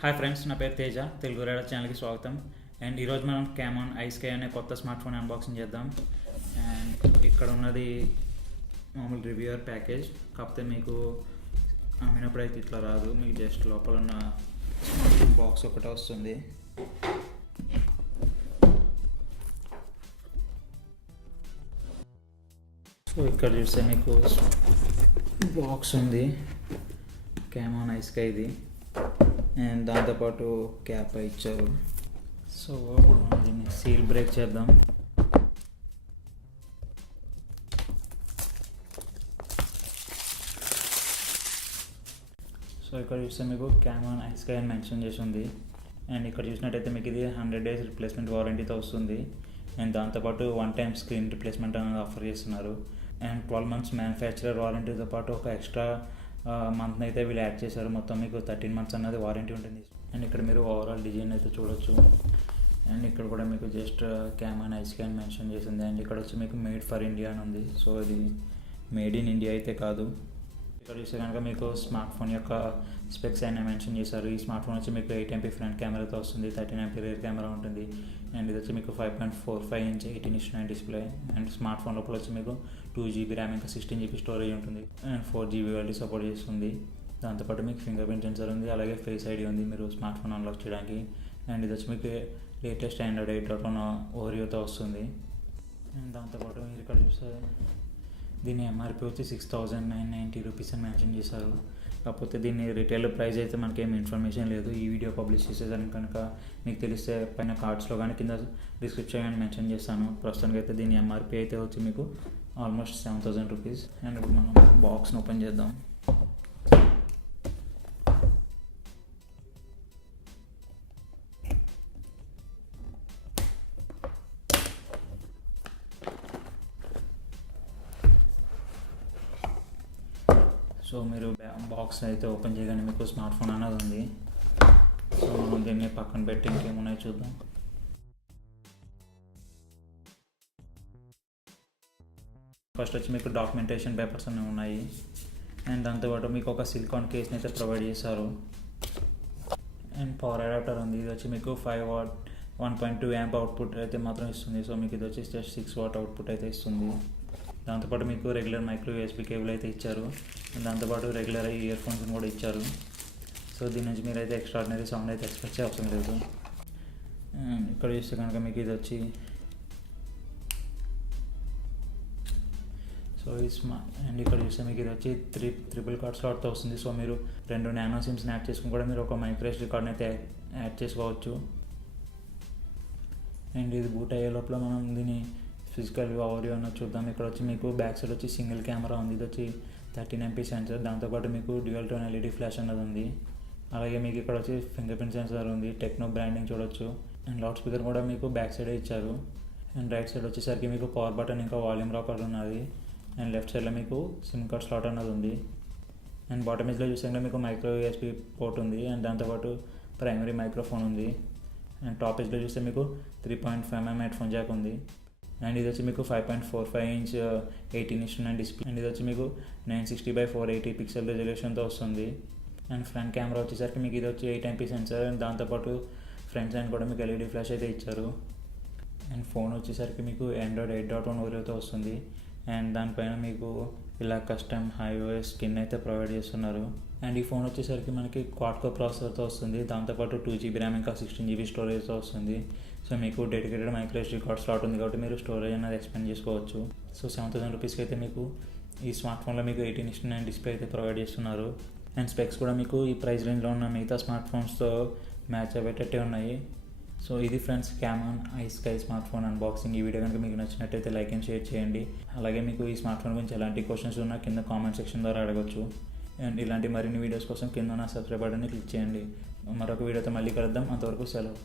Hi friends, నా పేరు Teja. Telugu rider ఛానల్కి స్వాగతం. అండ్ ఈరోజు మనం క్యామాన్ ఐస్కై అనే కొత్త స్మార్ట్ ఫోన్ అన్బాక్సింగ్ చేద్దాం. అండ్ ఇక్కడ ఉన్నది మామూలు రివ్యూయర్ ప్యాకేజ్. కాకపోతే మీకు అమ్మినప్పుడైతే ఇట్లా రాదు, మీకు జస్ట్ లోపల ఉన్న బాక్స్ ఒకటే వస్తుంది. సో ఇక్కడ చూస్తే మీకు బాక్స్ ఉంది, క్యామాన్ ఐస్కైది. అండ్ దాంతోపాటు క్యాప్ ఇచ్చారు. సో ఇప్పుడు మనం దీన్ని సీల్ బ్రేక్ చేద్దాం. సో ఇక్కడ చూస్తే మీకు క్యామాన్ ఐస్కై అని మెన్షన్ చేసి ఉంది. అండ్ ఇక్కడ చూసినట్టయితే మీకు ఇది 100 days రిప్లేస్మెంట్ వారంటీతో వస్తుంది. అండ్ దాంతోపాటు 1 time స్క్రీన్ రిప్లేస్మెంట్ అనేది ఆఫర్ చేస్తున్నారు. అండ్ 12 months మ్యానుఫ్యాక్చరర్ వారంటీతో పాటు ఒక ఎక్స్ట్రా మంత్ని అయితే వీళ్ళు యాడ్ చేశారు. మొత్తం మీకు 13 months అనేది వారంటీ ఉంటుంది. అండ్ ఇక్కడ మీరు ఓవరాల్ డిజైన్ అయితే చూడొచ్చు. అండ్ ఇక్కడ కూడా మీకు జస్ట్ క్యామాన్ ఐస్కై అని మెన్షన్ చేసింది. అండ్ ఇక్కడ వచ్చి మీకు మేడ్ ఫర్ ఇండియా అని ఉంది. సో ఇది మేడ్ ఇన్ ఇండియా అయితే కాదు. ఇక్కడ చూస్తే కనుక మీకు స్మార్ట్ ఫోన్ యొక్క స్పెక్స్ అయినా మెన్షన్ చేశారు. ఈ స్మార్ట్ ఫోన్ వచ్చి మీకు 8 MP ఫ్రంట్ కెమెరాతో వస్తుంది, 13 MP రియర్ కెమెరా ఉంటుంది. అండ్ ఇది వచ్చి మీకు 5.45 inch 18:9 display. And smart phone లోపల వచ్చి మీకు 2 GB ర్యామ్ ఇంకా 16 GB స్టోరేజ్ ఉంటుంది. అండ్ 4 GB VoLTE సపోర్ట్ చేస్తుంది. దాంతోపాటు మీకు ఫింగర్ ప్రింట్ సెన్సర్ ఉంది, అలాగే ఫేస్ ఐడి ఉంది మీరు స్మార్ట్ ఫోన్ అన్లాక్ చేయడానికి. అండ్ ఇది వచ్చి మీకు లేటెస్ట్ Android 8.1 ఓరియోతో వస్తుంది. అండ్ దాంతోపాటు మీరు ఇక్కడ చూస్తే దీని MRP వచ్చి 6,990 రూపీస్ అని మెన్షన్ చేశారు. కాకపోతే దీని రిటైల్ ప్రైస్ అయితే మనకేం ఇన్ఫర్మేషన్ లేదు. ఈ వీడియో పబ్లిష్ చేసేదానికి కనుక మీకు తెలిస్తే పైన కార్డ్స్లో కానీ కింద డిస్క్రిప్షన్ కానీ మెన్షన్ చేస్తాను. ప్రస్తుతానికి అయితే దీని MRP అయితే వచ్చి మీకు ఆల్మోస్ట్ 7,000 రూపీస్. అండ్ ఇప్పుడు మనం బాక్స్ని ఓపెన్ చేద్దాం. సో మీరు బాక్స్ అయితే ఓపెన్ చేయగానే మీకు స్మార్ట్ ఫోన్ అనేది ఉంది. సో మనం దీన్ని పక్కన పెట్టి ఇంకేమున్నాయో చూద్దాం. ఫస్ట్ వచ్చి మీకు డాక్యుమెంటేషన్ పేపర్స్ అన్నీ ఉన్నాయి. అండ్ దాంతోపాటు మీకు ఒక సిలికాన్ కేస్ని అయితే ప్రొవైడ్ చేశారు. అండ్ పవర్ అడాప్టర్ ఉంది. ఇది వచ్చి మీకు 5W 1.2 amp అవుట్పుట్ అయితే మాత్రం ఇస్తుంది. సో మీకు ఇది వచ్చి జస్ట్ 6W అవుట్పుట్ అయితే ఇస్తుంది. దాంతోపాటు మీకు రెగ్యులర్ మైక్రో USB కేబుల్ అయితే ఇచ్చారు. దాంతోపాటు రెగ్యులర్ ఇయర్ ఫోన్స్ని కూడా ఇచ్చారు. సో దీని నుంచి మీరు అయితే ఎక్స్ట్రాడినరీ సౌండ్ అయితే ఎక్స్పెక్ట్ చేయ అవసరం లేదు. ఇక్కడ చూస్తే కనుక మీకు ఇది వచ్చి సో అండ్ ఇక్కడ చూస్తే మీకు ఇది వచ్చి 3 కార్డ్ స్లాట్తో వస్తుంది. సో మీరు 2 నానో సిమ్స్ని యాడ్ చేసుకుని కూడా మీరు ఒక మైక్రో SD కార్డ్ని అయితే యాడ్ చేసుకోవచ్చు. అండ్ ఇది బూట్ అయ్యే లోపల మనం దీని ఫిజికల్ ఓవరియో అన్నది చూద్దాం. ఇక్కడ వచ్చి మీకు బ్యాక్ సైడ్ వచ్చి సింగిల్ కెమెరా ఉంది. ఇది వచ్చి 13 MP సెన్సర్. దాంతోపాటు మీకు డ్యూయల్ టోన్ LED ఫ్లాష్ అన్నది ఉంది. అలాగే మీకు ఇక్కడ వచ్చి ఫింగర్ ప్రింట్ సెన్సర్ ఉంది, టెక్నో బ్రాండింగ్ చూడొచ్చు. అండ్ లౌడ్ స్పీకర్ కూడా మీకు బ్యాక్ సైడే ఇచ్చారు. అండ్ రైట్ సైడ్ వచ్చేసరికి మీకు పవర్ బటన్ ఇంకా వాల్యూమ్ రాకర్ ఉన్నది. అండ్ లెఫ్ట్ సైడ్లో మీకు సిమ్ కార్డ్ స్లాట్ అన్నది ఉంది. అండ్ బాటమ్ ఏజ్లో చూసాక మీకు మైక్రో USB పోర్ట్ ఉంది. అండ్ దాంతోపాటు ప్రైమరీ మైక్రోఫోన్ ఉంది. అండ్ టాప్ ఏజ్లో చూస్తే మీకు 3.5mm హెడ్ఫోన్ జాక్ ఉంది. అండ్ ఇది వచ్చి మీకు 5.45 inch 18:9 డిస్ప్లే. అండ్ ఇది వచ్చి మీకు 960x480 పిక్సెల్ రెజల్యూషన్తో వస్తుంది. అండ్ ఫ్రంట్ కెమెరా వచ్చేసరికి మీకు ఇది వచ్చి 8 MP సెన్సర్. అండ్ దాంతోపాటు ఫ్రంట్ సైడ్ కూడా మీకు LED ఫ్లాష్ అయితే ఇచ్చారు. అండ్ ఫోన్ వచ్చేసరికి మీకు Android 8.1 ఓరియోతో వస్తుంది. అండ్ దానిపైన మీకు ఇలా కస్టమ్ iOS స్కిన్ అయితే ప్రొవైడ్ చేస్తున్నారు. అండ్ ఈ ఫోన్ వచ్చేసరికి మనకి క్వాడ్-కోర్ ప్రాసెసర్తో వస్తుంది. దాంతోపాటు 2 GB ర్యామ్ ఇంకా 16 GB స్టోరేజ్తో వస్తుంది. సో మీకు dedicated micro SD card slot ఉంది కాబట్టి మీరు స్టోరేజ్ అనేది ఎక్స్పెండ్ చేసుకోవచ్చు. సో 7,000 రూపీస్కి అయితే మీకు ఈ స్మార్ట్ ఫోన్లో మీకు 18:9 డిస్ప్లే అయితే ప్రొవైడ్ చేస్తున్నారు. అండ్ స్పెక్స్ కూడా మీకు ఈ ప్రైస్ రేంజ్లో ఉన్న మిగతా స్మార్ట్ ఫోన్స్తో మ్యాచ్ అయ్యేటట్టే ఉన్నాయి. సో ఇది ఫ్రెండ్స్ క్యామాన్ ఐస్కై స్మార్ట్ ఫోన్ అన్బాక్సింగ్. ఈ వీడియో కనుక మీకు నచ్చినట్టయితే లైక్ అండ్ షేర్ చేయండి. అలాగే మీకు ఈ స్మార్ట్ ఫోన్ గురించి ఎలాంటి క్వశ్చన్స్ ఉన్నా కింద కామెంట్ సెక్షన్ ద్వారా అడగచ్చు. అండ్ ఇలాంటి మరిన్ని వీడియోస్ కోసం కింద నా సబ్స్క్రైబ్ బటన్ని క్లిక్ చేయండి. మరొక వీడియోతో మళ్ళీ కలుద్దాం. అంతవరకు సెలవు.